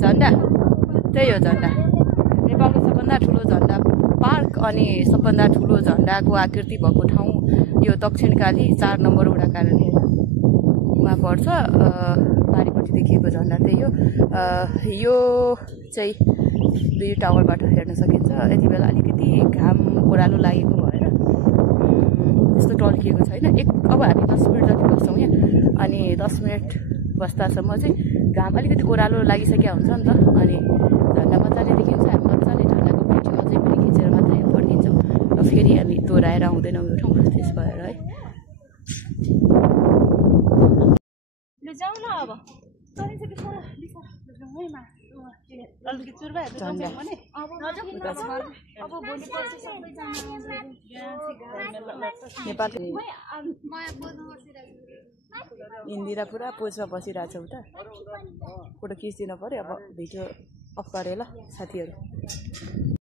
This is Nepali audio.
झन्डा त्यही हो झन्डा नेपालको सबभन्दा ठुलो झन्डा पार्क अनि सबभन्दा ठुलो झन्डाको आकृति भएको ठाउँ यो दक्षिणकाली 4 नम्बर वडा कार्यालय मा पर्छ पारिपट्टि देखिएको झन्डा त्यही हो यो चाहिँ दुई टावरबाट हेर्न सकिन्छ यति बेला अलिकति घाम ओह्रालो लागेको भएर त्यस्तो टल्किएको छैन अब हामी 10 मिनट जति बस्छौँ यहाँ अनि 10 मिनट बस्दासम्म चाहिँ घाम अलिकति ओह्रालो लागिसकेको हुन्छ नि त अनि झन्डा मजाले देखिन्छ हामी मजाले झन्डाको भिडियो अझै पनि खिचेर मात्रै फर्किन्छौँ र फेरि हामी दोहोऱ्याएर आउँदैनौँ यो ठाउँ त्यस भएर है नेपाल इन्दिरा पुरा पोजमा बसिरहेछ उता फोटो खिचिदिन पर्यो अब भिडियो अफ गरेँ ल साथीहरू